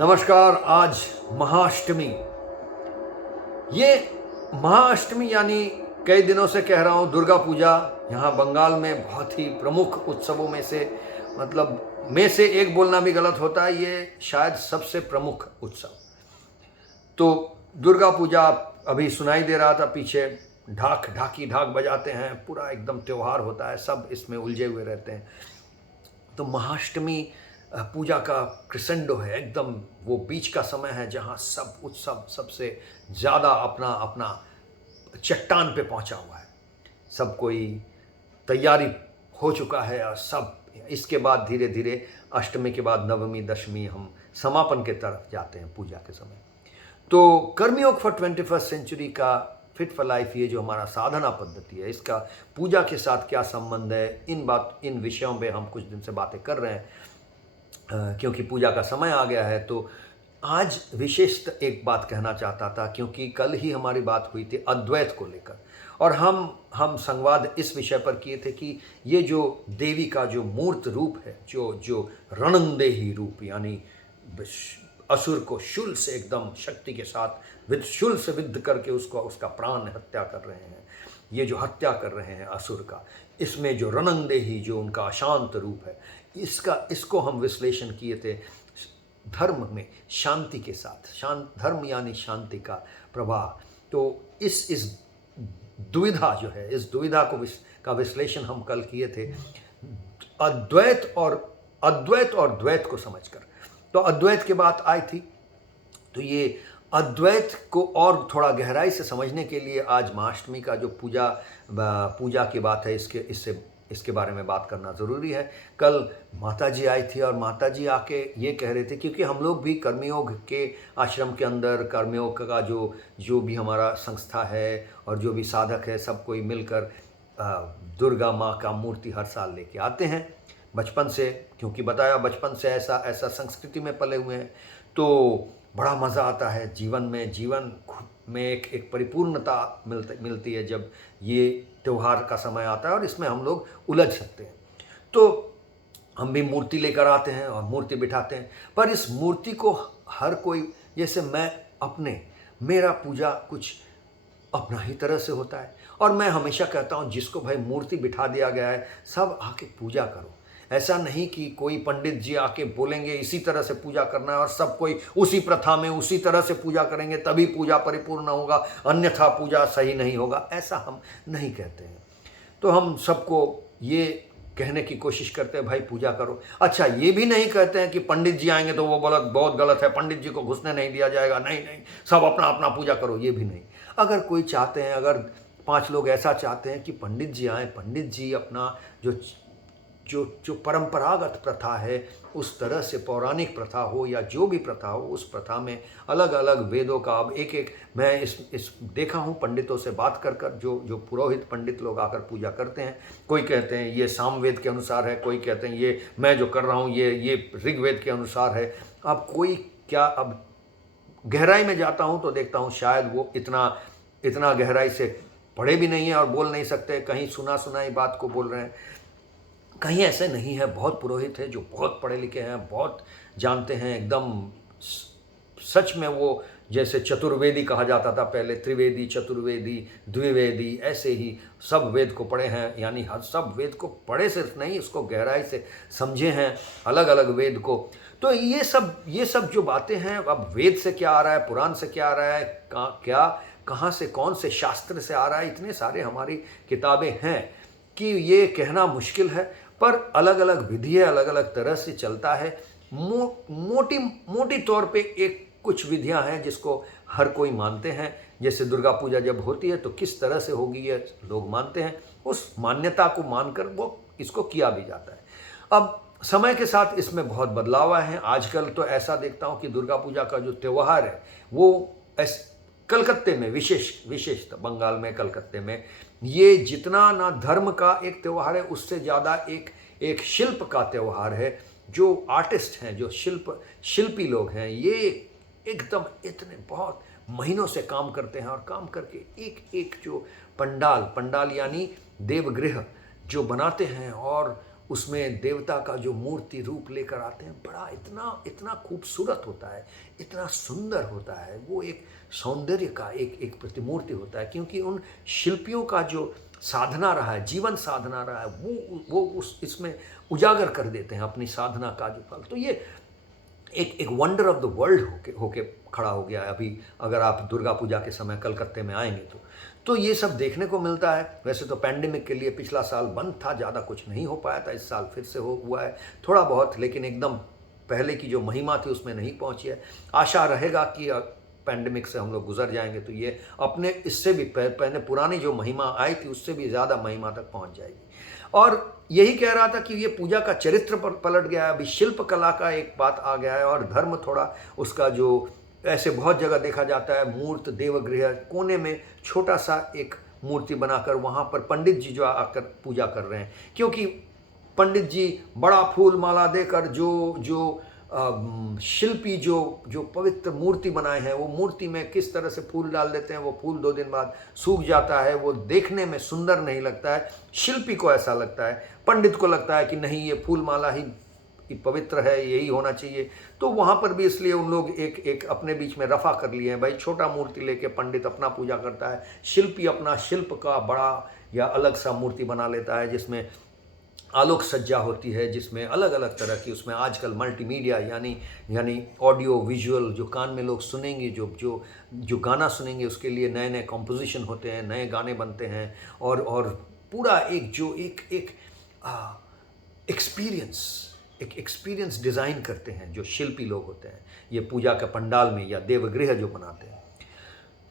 नमस्कार। आज महाअष्टमी। ये महाअष्टमी यानी कई दिनों से कह रहा हूँ दुर्गा पूजा यहाँ बंगाल में बहुत ही प्रमुख उत्सवों में से एक बोलना भी गलत होता है। ये शायद सबसे प्रमुख उत्सव। तो दुर्गा पूजा अभी सुनाई दे रहा था पीछे, ढाक बजाते हैं, पूरा एकदम त्योहार होता है, सब इसमें उलझे हुए रहते हैं। तो महाअष्टमी पूजा का क्रिसेंडो है, एकदम वो बीच का समय है जहाँ सब उत्सव सबसे ज़्यादा अपना अपना चट्टान पे पहुँचा हुआ है। सब कोई तैयारी हो चुका है और सब इसके बाद धीरे धीरे अष्टमी के बाद नवमी दशमी हम समापन के तरफ जाते हैं पूजा के समय। तो कर्मयोग फॉर 21st सेंचुरी का फिट फॉर लाइफ, ये जो हमारा साधना पद्धति है, इसका पूजा के साथ क्या संबंध है, इन विषयों पे हम कुछ दिन से बातें कर रहे हैं क्योंकि पूजा का समय आ गया है। तो आज विशेष एक बात कहना चाहता था क्योंकि कल ही हमारी बात हुई थी अद्वैत को लेकर, और हम संवाद इस विषय पर किए थे कि ये जो देवी का जो मूर्त रूप है, जो रणंदेही रूप, यानी असुर को शूल से एकदम शक्ति के साथ शूल से विद्ध करके उसका प्राण हत्या कर रहे हैं, ये जो हत्या कर रहे हैं असुर का, इसमें जो रणंदेही जो उनका अशांत रूप है, इसको हम विश्लेषण किए थे धर्म में शांति के साथ। धर्म यानी शांति का प्रवाह। तो इस दुविधा जो है, इस दुविधा का विश्लेषण हम कल किए थे अद्वैत और द्वैत को समझकर। तो अद्वैत की बात आई थी, तो ये अद्वैत को और थोड़ा गहराई से समझने के लिए आज महाअष्टमी का जो पूजा की बात है, इसके बारे में बात करना ज़रूरी है। कल माताजी आई थी और माताजी आके ये कह रहे थे, क्योंकि हम लोग भी कर्मयोग के आश्रम के अंदर कर्मयोग का जो भी हमारा संस्था है और जो भी साधक है, सब कोई मिलकर दुर्गा माँ का मूर्ति हर साल लेके आते हैं बचपन से, क्योंकि बताया बचपन से ऐसा संस्कृति में पले हुए हैं। तो बड़ा मज़ा आता है जीवन में एक परिपूर्णता मिलती है जब ये त्यौहार का समय आता है और इसमें हम लोग उलझ सकते हैं। तो हम भी मूर्ति लेकर आते हैं और मूर्ति बिठाते हैं, पर इस मूर्ति को हर कोई, जैसे मेरा पूजा कुछ अपना ही तरह से होता है, और मैं हमेशा कहता हूँ जिसको भाई मूर्ति बिठा दिया गया है, सब आके पूजा करो। ऐसा नहीं कि कोई पंडित जी आके बोलेंगे इसी तरह से पूजा करना है और सब कोई उसी प्रथा में उसी तरह से पूजा करेंगे तभी पूजा परिपूर्ण होगा, अन्यथा पूजा सही नहीं होगा, ऐसा हम नहीं कहते हैं। तो हम सबको ये कहने की कोशिश करते हैं भाई पूजा करो। अच्छा, ये भी नहीं कहते हैं कि पंडित जी आएंगे तो वो बहुत गलत है, पंडित जी को घुसने नहीं दिया जाएगा, नहीं, सब अपना अपना पूजा करो, ये भी नहीं। अगर कोई चाहते हैं, अगर 5 लोग ऐसा चाहते हैं कि पंडित जी आएँ, पंडित जी अपना जो परंपरागत प्रथा है उस तरह से, पौराणिक प्रथा हो या जो भी प्रथा हो, उस प्रथा में अलग अलग वेदों का, अब एक मैं इस देखा हूँ पंडितों से बात कर जो पुरोहित पंडित लोग आकर पूजा करते हैं, कोई कहते हैं ये सामवेद के अनुसार है, कोई कहते हैं ये मैं जो कर रहा हूँ ये ऋग्वेद के अनुसार है। अब कोई क्या, अब गहराई में जाता हूँ तो देखता हूँ शायद वो इतना गहराई से पढ़े भी नहीं है और बोल नहीं सकते, कहीं सुनाई बात को बोल रहे हैं, कहीं ऐसे नहीं है। बहुत पुरोहित है जो बहुत पढ़े लिखे हैं, बहुत जानते हैं, एकदम सच में वो जैसे चतुर्वेदी कहा जाता था पहले, त्रिवेदी, चतुर्वेदी, द्विवेदी, ऐसे ही सब वेद को पढ़े हैं, यानी हर सब वेद को पढ़े सिर्फ नहीं, उसको गहराई से समझे हैं, अलग अलग वेद को। तो ये सब जो बातें हैं, अब वेद से क्या आ रहा है, पुराण से क्या आ रहा है, कहाँ से कौन से शास्त्र से आ रहा है, इतने सारे हमारी किताबें हैं कि ये कहना मुश्किल है, पर अलग अलग विधि है, अलग अलग तरह से चलता है। मोटी तौर पे कुछ विधियां हैं जिसको हर कोई मानते हैं। जैसे दुर्गा पूजा जब होती है तो किस तरह से होगी ये लोग मानते हैं, उस मान्यता को मानकर वो इसको किया भी जाता है। अब समय के साथ इसमें बहुत बदलाव आए हैं। आजकल तो ऐसा देखता हूँ कि दुर्गा पूजा का जो त्यौहार है वो कलकत्ते में, विशेषतः बंगाल में, कलकत्ते में, ये जितना ना धर्म का एक त्यौहार है, उससे ज़्यादा एक शिल्प का त्यौहार है। जो आर्टिस्ट हैं, जो शिल्पी लोग हैं, ये एकदम इतने बहुत महीनों से काम करते हैं और काम करके एक जो पंडाल यानी देवगृह जो बनाते हैं और उसमें देवता का जो मूर्ति रूप लेकर आते हैं, बड़ा इतना इतना खूबसूरत होता है, इतना सुंदर होता है। वो एक सौंदर्य का एक एक प्रतिमूर्ति होता है, क्योंकि उन शिल्पियों का जो साधना रहा है, जीवन साधना रहा है, वो उस इसमें उजागर कर देते हैं अपनी साधना का जो फल। तो ये एक एक वंडर ऑफ द वर्ल्ड होके खड़ा हो गया है। अभी अगर आप दुर्गा पूजा के समय कलकत्ते में आएंगे तो ये सब देखने को मिलता है। वैसे तो पैंडेमिक के लिए पिछला साल बंद था, ज़्यादा कुछ नहीं हो पाया था। इस साल फिर से हुआ है थोड़ा बहुत, लेकिन एकदम पहले की जो महिमा थी उसमें नहीं पहुंची है। आशा रहेगा कि पैंडेमिक से हम लोग गुजर जाएंगे तो ये अपने इससे भी पहले पुरानी जो महिमा आई थी उससे भी ज़्यादा महिमा तक पहुंच जाएगी। और यही कह रहा था कि ये पूजा का चरित्र पलट गया है। अभी शिल्प कला का एक बात आ गया है, और धर्म थोड़ा उसका जो ऐसे बहुत जगह देखा जाता है, मूर्त देवगृह कोने में छोटा सा एक मूर्ति बनाकर वहाँ पर पंडित जी जो आकर पूजा कर रहे हैं, क्योंकि पंडित जी बड़ा फूल माला देकर जो शिल्पी जो पवित्र मूर्ति बनाए हैं, वो मूर्ति में किस तरह से फूल डाल देते हैं, वो फूल 2 दिन बाद सूख जाता है, वो देखने में सुंदर नहीं लगता है। शिल्पी को ऐसा लगता है, पंडित को लगता है कि नहीं ये फूल माला ही पवित्र है, यही होना चाहिए। तो वहाँ पर भी इसलिए उन लोग एक अपने बीच में रफा कर लिए हैं, भाई छोटा मूर्ति लेके पंडित अपना पूजा करता है, शिल्पी अपना शिल्प का बड़ा या अलग सा मूर्ति बना लेता है जिसमें आलोक सज्जा होती है, जिसमें अलग अलग तरह की, उसमें आजकल मल्टीमीडिया यानी ऑडियो विजुअल, जो कान में लोग सुनेंगे, जो गाना सुनेंगे उसके लिए नए नए कॉम्पोजिशन होते हैं, नए गाने बनते हैं, और पूरा एक एक्सपीरियंस डिज़ाइन करते हैं जो शिल्पी लोग होते हैं, ये पूजा के पंडाल में या देवगृह जो बनाते हैं।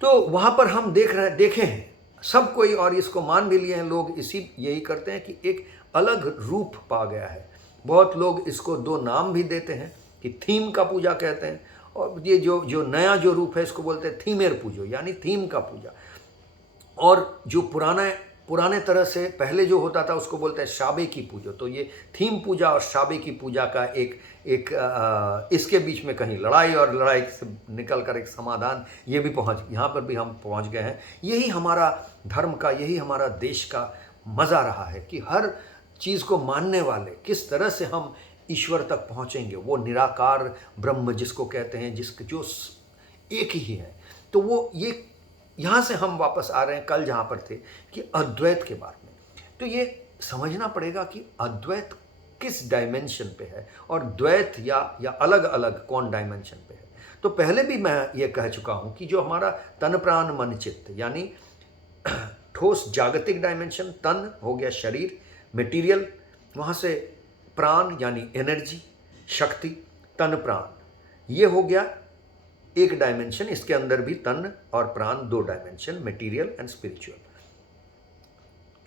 तो वहाँ पर हम देखे हैं सब कोई, और इसको मान भी लिए हैं लोग, यही करते हैं कि एक अलग रूप पा गया है। बहुत लोग इसको 2 नाम भी देते हैं कि थीम का पूजा कहते हैं, और ये जो नया जो रूप है इसको बोलते हैं थीमेर पूजो, यानी थीम का पूजा। और जो पुराने तरह से पहले जो होता था उसको बोलते हैं शाबे की पूजो। तो ये थीम पूजा और शाबे की पूजा का इसके बीच में कहीं लड़ाई से निकल कर एक समाधान ये भी यहाँ पर भी हम पहुँच गए हैं। यही हमारा धर्म का, यही हमारा देश का मज़ा रहा है कि हर चीज़ को मानने वाले किस तरह से हम ईश्वर तक पहुँचेंगे, वो निराकार ब्रह्म जिसको कहते हैं, जो एक ही है। तो वो ये यहाँ से हम वापस आ रहे हैं कल जहाँ पर थे कि अद्वैत के बारे में। तो ये समझना पड़ेगा कि अद्वैत किस डायमेंशन पे है और द्वैत या अलग अलग कौन डायमेंशन पे है। तो पहले भी मैं ये कह चुका हूँ कि जो हमारा तन प्राण मन चित्त यानी ठोस जागतिक डायमेंशन, तन हो गया शरीर मटेरियल, वहाँ से प्राण यानी एनर्जी शक्ति, तन प्राण ये हो गया एक डायमेंशन। इसके अंदर भी तन और प्राण 2 डायमेंशन, मटेरियल एंड स्पिरिचुअल।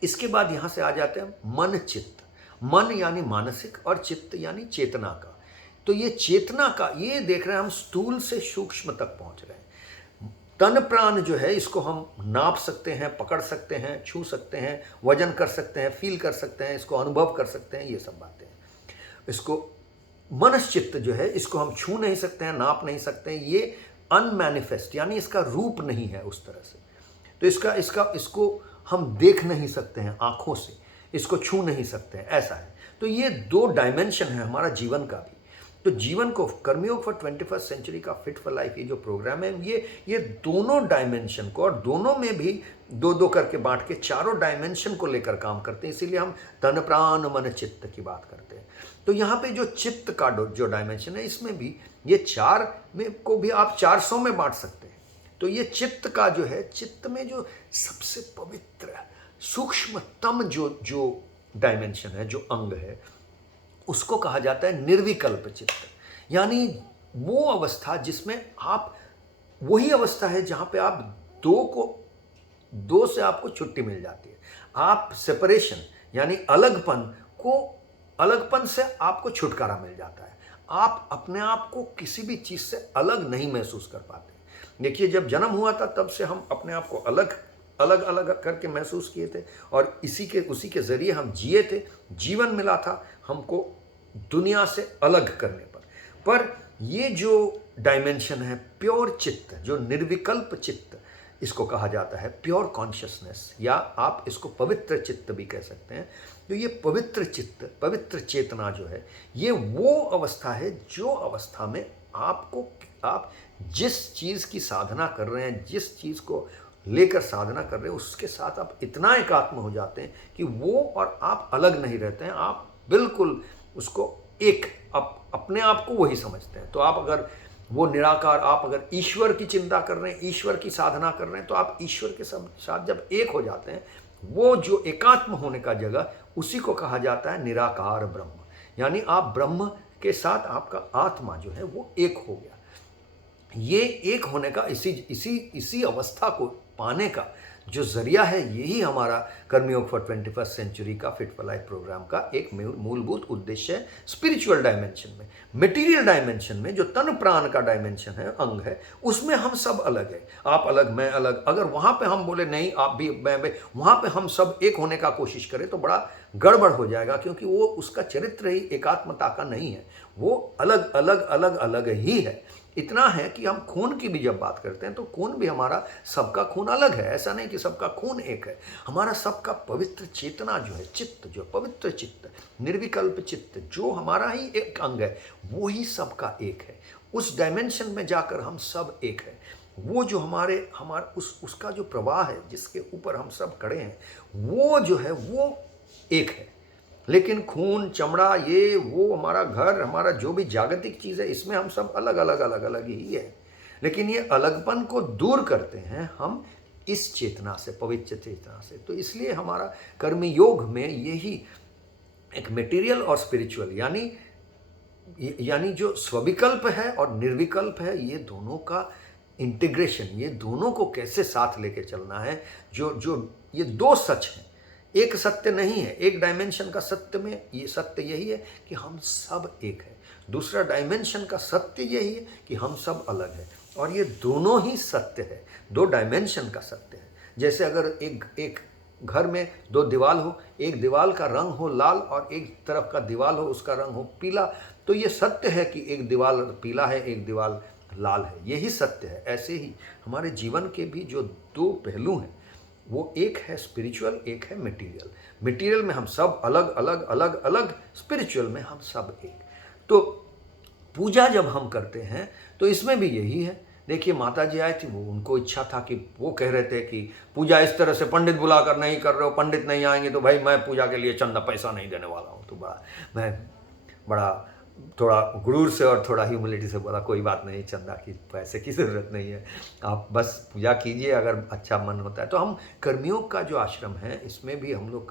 इसके बाद यहाँ से आ जाते हैं मन चित्त। मन यानी मानसिक और चित्त यानी चेतना का। तो ये चेतना का ये देख रहे हैं हम स्थूल से सूक्ष्म तक पहुँच रहे हैं। तन प्राण जो है इसको हम नाप सकते हैं, पकड़ सकते हैं, छू सकते हैं, वजन कर सकते हैं, फील कर सकते हैं, इसको अनुभव कर सकते हैं, ये सब बातें हैं। इसको मनश्चित्त जो है इसको हम छू नहीं सकते हैं, नाप नहीं सकते हैं, ये अनमैनिफेस्ट यानी इसका रूप नहीं है उस तरह से। तो इसको हम देख नहीं सकते हैं आँखों से, इसको छू नहीं सकते हैं, ऐसा है। तो ये 2 डायमेंशन है हमारा जीवन का भी। तो जीवन को कर्मयोग फॉर 21st सेंचुरी का फिट फॉर लाइफ ये जो प्रोग्राम है ये दोनों डायमेंशन को और दोनों में भी 2-2 करके बांट के 4 डायमेंशन को लेकर काम करते हैं। इसीलिए हम तन प्राण मन चित्त की बात करते हैं। तो यहाँ पे जो चित्त का जो डायमेंशन है इसमें भी ये 4 में को भी आप 400 में बांट सकते हैं। तो ये चित्त का जो है, चित्त में जो सबसे पवित्र सूक्ष्मतम जो डायमेंशन है, जो अंग है, उसको कहा जाता है निर्विकल्प चित्त। यानी वो अवस्था जिसमें आप, वही अवस्था है जहाँ पे आप 2 से आपको छुट्टी मिल जाती है। आप सेपरेशन यानी अलगपन से आपको छुटकारा मिल जाता है। आप अपने आप को किसी भी चीज़ से अलग नहीं महसूस कर पाते। देखिए जब जन्म हुआ था तब से हम अपने आप को अलग करके महसूस किए थे और उसी के ज़रिए हम जिए थे। जीवन मिला था हमको दुनिया से अलग करने पर ये जो डायमेंशन है प्योर चित्त, जो निर्विकल्प चित्त, इसको कहा जाता है प्योर कॉन्शियसनेस, या आप इसको पवित्र चित्त भी कह सकते हैं। तो ये पवित्र चित्त, पवित्र चेतना जो है, ये वो अवस्था है जो अवस्था में आप जिस चीज़ की साधना कर रहे हैं, जिस चीज़ को लेकर साधना कर रहे हैं, उसके साथ आप इतना एकात्म हो जाते हैं कि वो और आप अलग नहीं रहते हैं, आप बिल्कुल उसको एक अपने आप को वही समझते हैं। तो आप अगर वो निराकार, आप अगर ईश्वर की चिंता कर रहे हैं, ईश्वर की साधना कर रहे हैं, तो आप ईश्वर के साथ जब एक हो जाते हैं, वो जो एकात्म होने का जगह, उसी को कहा जाता है निराकार ब्रह्म। यानी आप ब्रह्म के साथ आपका आत्मा जो है वो एक हो गया। ये एक होने का, इसी अवस्था को पाने का जो जरिया है, यही हमारा कर्मयोग फॉर 21st सेंचुरी का फिट फॉर लाइफ प्रोग्राम का एक मूलभूत उद्देश्य है। स्पिरिचुअल डायमेंशन में, मटेरियल डायमेंशन में जो तन प्राण का डायमेंशन है, अंग है, उसमें हम सब अलग है। आप अलग, मैं अलग। अगर वहाँ पे हम बोले नहीं आप भी मैं भी, वहाँ पे हम सब एक होने का कोशिश करें तो बड़ा गड़बड़ हो जाएगा, क्योंकि वो उसका चरित्र ही एकात्मता का नहीं है, वो अलग अलग अलग अलग ही है। इतना है कि हम खून की भी जब बात करते हैं तो खून भी हमारा, सबका खून अलग है, ऐसा नहीं कि सबका खून एक है। हमारा सबका पवित्र चेतना जो है, चित्त जो पवित्र चित्त, निर्विकल्प चित्त जो हमारा ही एक अंग है, वो ही सबका एक है। उस डायमेंशन में जाकर हम सब एक है। वो जो हमारा उसका जो प्रवाह है, जिसके ऊपर हम सब खड़े हैं, वो जो है वो एक है। लेकिन खून, चमड़ा, ये वो, हमारा घर, हमारा जो भी जागतिक चीज़ है, इसमें हम सब अलग अलग अलग अलग ही है। लेकिन ये अलगपन को दूर करते हैं हम इस चेतना से, पवित्र चेतना से। तो इसलिए हमारा कर्मयोग में यही एक मटेरियल और स्पिरिचुअल, यानी जो स्वविकल्प है और निर्विकल्प है, ये दोनों का इंटीग्रेशन, ये दोनों को कैसे साथ लेके चलना है। जो ये दो सच हैं, एक सत्य नहीं है। एक डायमेंशन का सत्य में ये सत्य यही है कि हम सब एक है। दूसरा डायमेंशन का सत्य यही है कि हम सब अलग है। और ये दोनों ही सत्य है, दो डायमेंशन का सत्य है। जैसे अगर एक घर में दो दीवार हो, एक दीवार का रंग हो लाल और एक तरफ का दीवार हो उसका रंग हो पीला, तो ये सत्य है कि एक दीवार पीला है, एक दीवार लाल है, यही सत्य है। ऐसे ही हमारे जीवन के भी जो दो पहलू हैं, वो एक है स्पिरिचुअल, एक है मटेरियल। मटेरियल में हम सब अलग अलग अलग अलग, स्पिरिचुअल में हम सब एक। तो पूजा जब हम करते हैं तो इसमें भी यही है। देखिए माता जी आई थी, वो उनको इच्छा था कि वो कह रहे थे कि पूजा इस तरह से पंडित बुलाकर नहीं कर रहे हो, पंडित नहीं आएंगे तो भाई मैं पूजा के लिए चंदा पैसा नहीं देने वाला हूँ। तो मैं बड़ा थोड़ा गुरूर से और थोड़ा ह्यूमिलिटी से बोला, कोई बात नहीं, चंदा की पैसे की ज़रूरत नहीं है, आप बस पूजा कीजिए अगर अच्छा मन होता है। तो हम कर्मयोग का जो आश्रम है, इसमें भी हम लोग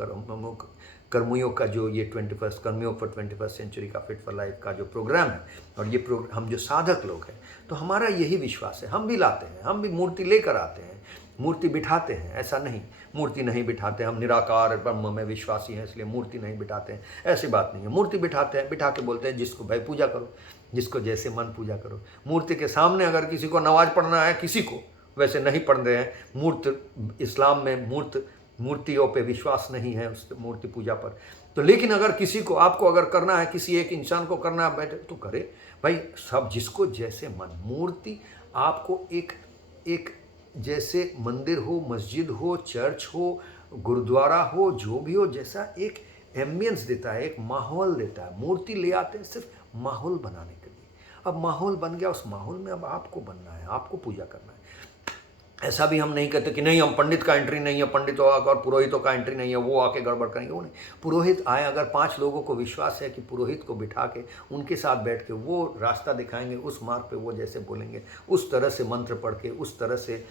कर्मयोग का जो ये कर्मयोग फॉर 21st सेंचुरी का फिट फॉर लाइफ का जो प्रोग्राम है, और ये हम जो साधक लोग हैं, तो हमारा यही विश्वास है। हम भी लाते हैं, हम भी मूर्ति लेकर आते हैं, मूर्ति बिठाते हैं, ऐसा नहीं मूर्ति नहीं बिठाते, हम निराकार ब्रह्म में विश्वासी हैं इसलिए मूर्ति नहीं बिठाते हैं, ऐसी बात नहीं है। मूर्ति बिठाते हैं, बिठा के बोलते हैं जिसको भाई पूजा करो, जिसको जैसे मन पूजा करो। मूर्ति के सामने अगर किसी को नमाज पढ़ना है, किसी को, वैसे नहीं पढ़ रहे हैं, इस्लाम में मूर्तियों पे विश्वास नहीं है, उस मूर्ति पूजा पर। तो लेकिन अगर किसी को, आपको अगर करना है, किसी एक इंसान को करना है बैठे, तो करे भाई, सब जिसको जैसे मन। मूर्ति आपको एक जैसे मंदिर हो, मस्जिद हो, चर्च हो, गुरुद्वारा हो, जो भी हो, जैसा एक एम्बियंस देता है, एक माहौल देता है। मूर्ति ले आते हैं सिर्फ माहौल बनाने के लिए। अब माहौल बन गया, उस माहौल में अब आपको बनना है, आपको पूजा करना है। ऐसा भी हम नहीं कहते कि नहीं हम पंडित का एंट्री नहीं है, पंडितों और पुरोहितों का एंट्री नहीं है, वो आके गड़बड़ करेंगे, वो नहीं। पुरोहित आए, अगर 5 लोगों को विश्वास है कि पुरोहित को बिठा के उनके साथ बैठ के वो रास्ता दिखाएंगे, उस मार्ग पे वो जैसे बोलेंगे, उस तरह से मंत्र पढ़ के, उस तरह से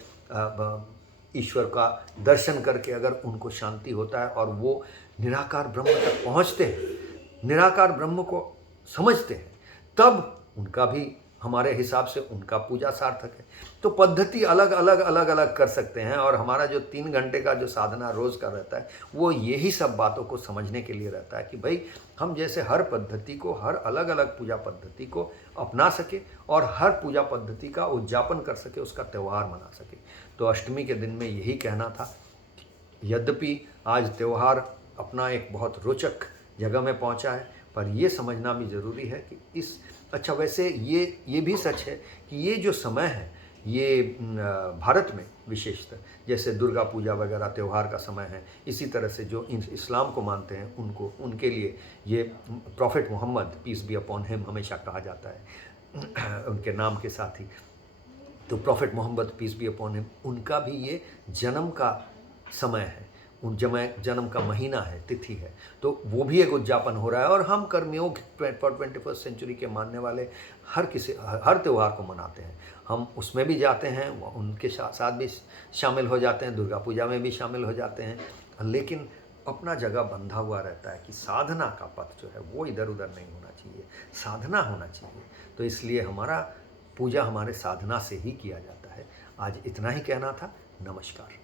ईश्वर का दर्शन करके अगर उनको शांति होता है और वो निराकार ब्रह्म तक पहुँचते हैं, निराकार ब्रह्म को समझते हैं, तब उनका भी, हमारे हिसाब से उनका पूजा सार्थक है। तो पद्धति अलग अलग अलग अलग कर सकते हैं, और हमारा जो 3 घंटे का जो साधना रोज़ का रहता है, वो यही सब बातों को समझने के लिए रहता है कि भाई हम जैसे हर पद्धति को, हर अलग अलग पूजा पद्धति को अपना सके और हर पूजा पद्धति का उद्यापन कर सके, उसका त्यौहार मना सके। तो अष्टमी के दिन में यही कहना था। यद्यपि आज त्यौहार अपना एक बहुत रोचक जगह में पहुंचा है, पर ये समझना भी ज़रूरी है कि अच्छा वैसे ये भी सच है कि ये जो समय है, ये भारत में विशेषतः जैसे दुर्गा पूजा वगैरह त्यौहार का समय है, इसी तरह से जो इस्लाम को मानते हैं उनको, उनके लिए ये prophet Muhammad peace be upon him हमेशा कहा जाता है उनके नाम के साथ ही। तो prophet Muhammad peace be upon him, उनका भी ये जन्म का समय है, उन जन्म का महीना है, तिथि है, तो वो भी एक उद्यापन हो रहा है। और हम कर्मयोग फॉर 21st सेंचुरी के मानने वाले हर त्यौहार को मनाते हैं, हम उसमें भी जाते हैं, उनके साथ भी शामिल हो जाते हैं, दुर्गा पूजा में भी शामिल हो जाते हैं, लेकिन अपना जगह बंधा हुआ रहता है कि साधना का पथ जो है वो इधर उधर नहीं होना चाहिए, साधना होना चाहिए। तो इसलिए हमारा पूजा हमारे साधना से ही किया जाता है। आज इतना ही कहना था। नमस्कार।